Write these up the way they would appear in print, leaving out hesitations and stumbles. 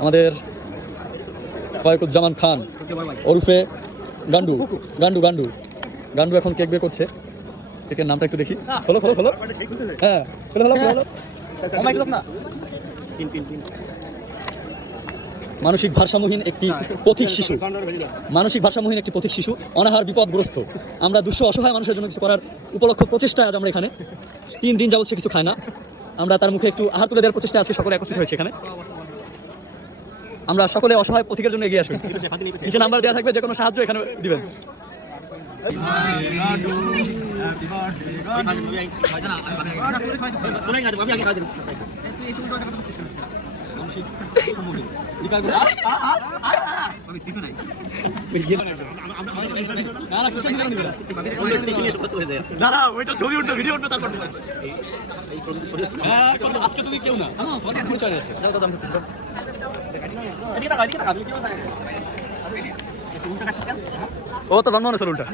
আমাদের ফায়কুজ্জামান খান ওরফে গান্ডু গান্ডু গান্ডু গান্ডু এখন কেক বের করছে। কেকের নামটা একটু দেখি। খোলো খোলো খোলো। হ্যাঁ খোলো খোলো খোলো। মানসিক ভারসাম্যহীন একটি পথিক শিশু, মানসিক ভারসাম্যহীন একটি পথিক শিশু, অনাহার বিপদগ্রস্ত। আমরা দুঃস্থ অসহায় মানুষের জন্য কিছু করার উপলক্ষ প্রচেষ্টায় আজ আমরা এখানে 3 দিন যাবৎ সে কিছু খায় না। আমরা তার মুখে একটু আহার তুলে দেওয়ার প্রচেষ্টায় আজকে সকলে একত্রিত হয়েছে এখানে। আমরা সকলে অসহায় পথিকের জন্য এগিয়ে আসুন। নিচে নাম্বার দেওয়া থাকবে, যে কোনো সাহায্য এখানে দিবেন। আজকে তুমি কেউ না, ও তো জন্ম অনুসার উল্টা।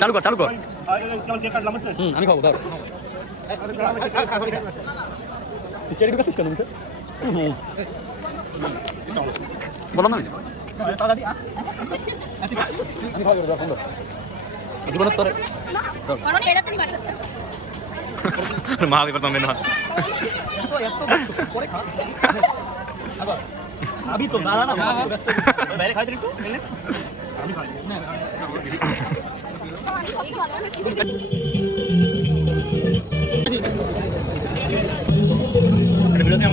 চালু কর চালু কর। আমি খাবো ধর। বললাম না জীবনের তরে মা করতাম না अभी तो दादा ना বাইরে খাই দিই একটু